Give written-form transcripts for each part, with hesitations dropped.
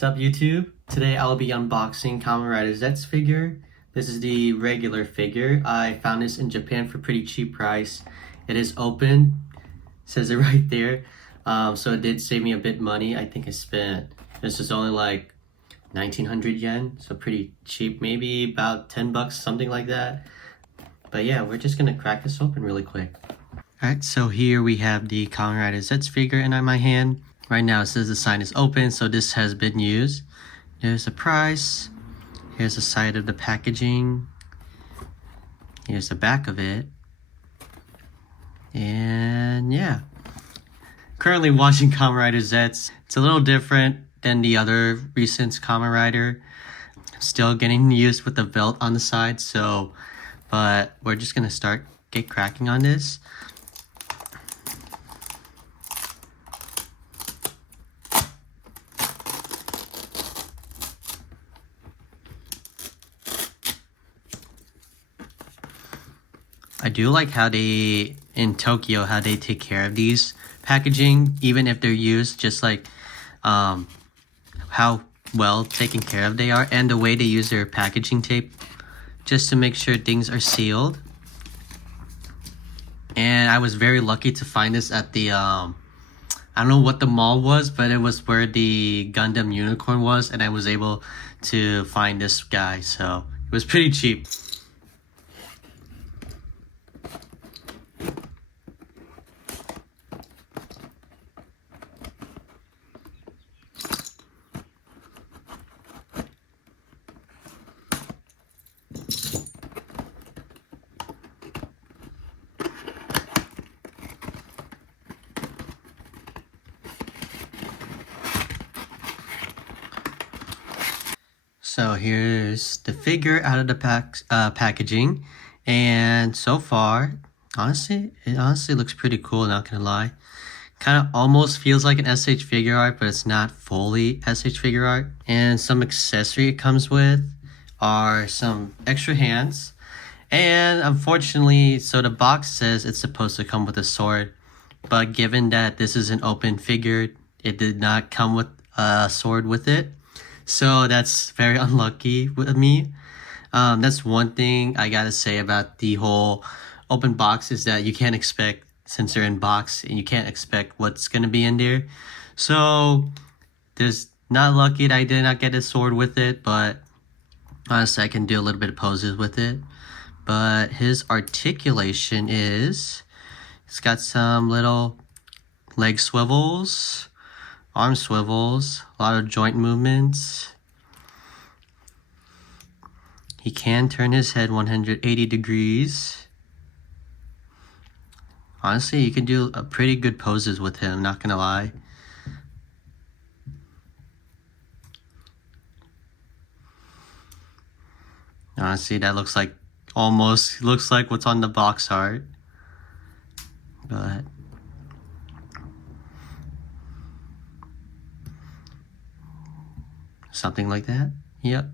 What's up, YouTube? Today I'll be unboxing Kamen Rider Zeztz Figure. This is the regular figure. I found this in Japan for pretty cheap price. It is open, says it right there. So it did save me a bit money. I think I spent, this is only like 1900 yen, so pretty cheap, maybe about 10 bucks, something like that. But yeah, we're just gonna crack this open really quick. Alright, so here we have the Kamen Rider Zeztz figure in my hand. Right now it says the sign is open, so this has been used. There's the price. Here's the side of the packaging. Here's the back of it. And yeah. Currently watching Kamen Rider Zeztz. It's a little different than the other recent Kamen Rider. Still getting used with the belt on the side, so but we're just gonna get cracking on this. I do like how they, in Tokyo, how they take care of these packaging, even if they're used, just like how well taken care of they are, and the way they use their packaging tape just to make sure things are sealed. And I was very lucky to find this at the, I don't know what the mall was, but it was where the Gundam unicorn was, and I was able to find this guy, so it was pretty cheap. So here's the figure out of the packaging, and so far, it honestly looks pretty cool, not gonna lie. Kind of almost feels like an SH figure art, but it's not fully SH figure art. And some accessory it comes with are some extra hands. And unfortunately, so the box says it's supposed to come with a sword, but given that this is an open figure, it did not come with a sword with it. So that's very unlucky with me. That's one thing I gotta say about the whole open box, is that you can't expect, since they're in box, and you can't expect what's gonna be in there. So there's not lucky that I did not get a sword with it, but honestly I can do a little bit of poses with it. But his articulation is, it's got some little leg swivels, arm swivels, a lot of joint movements. He can turn his head 180 degrees. Honestly, you can do pretty good poses with him, not gonna lie. Honestly, that almost looks like what's on the box art. But something like that. Yep.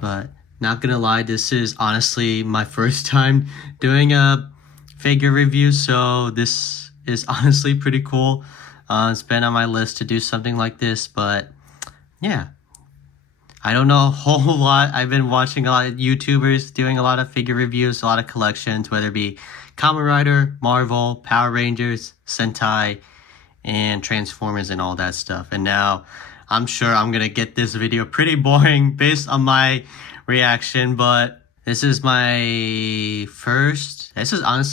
But not gonna lie, this is honestly my first time doing a figure review, so this is honestly pretty cool. It's been on my list to do something like this, but yeah. I don't know a whole lot. I've been watching a lot of YouTubers doing a lot of figure reviews, a lot of collections, whether it be Kamen Rider, Marvel, Power Rangers, Sentai, and Transformers and all that stuff. And now I'm sure I'm gonna get this video pretty boring based on my reaction, but this is honestly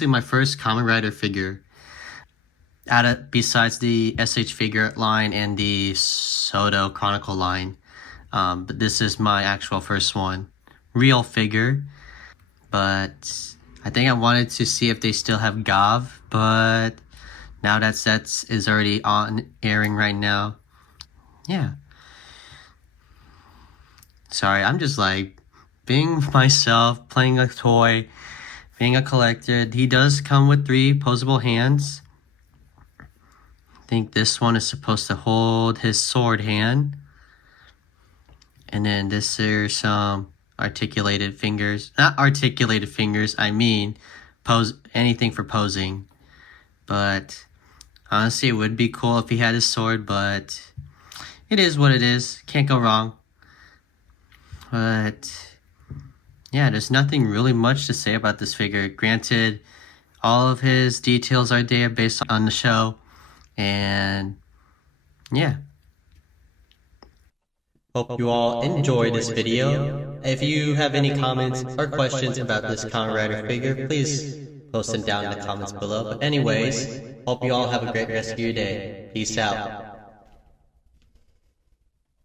my first Kamen Rider figure besides the SH figure line and the Soto Chronicle line. But this is my actual first one, real figure. But I think I wanted to see if they still have Gav, but now that Zeztz is already airing right now. Yeah. Sorry, I'm just like being myself, playing a toy, being a collector. He does come with 3 posable hands. I think this one is supposed to hold his sword hand. And then this is some articulated fingers. Not articulated fingers, I mean anything for posing. But Honestly, it would be cool if he had his sword, but it is what it is. Can't go wrong. But yeah, there's nothing really much to say about this figure. Granted, all of his details are there based on the show, and yeah. Hope you all enjoyed this video. If you have any comments or questions about this Kamen Rider figure, please post them down in the comments below. But anyways, hope you all have a great rest of your day. Peace out.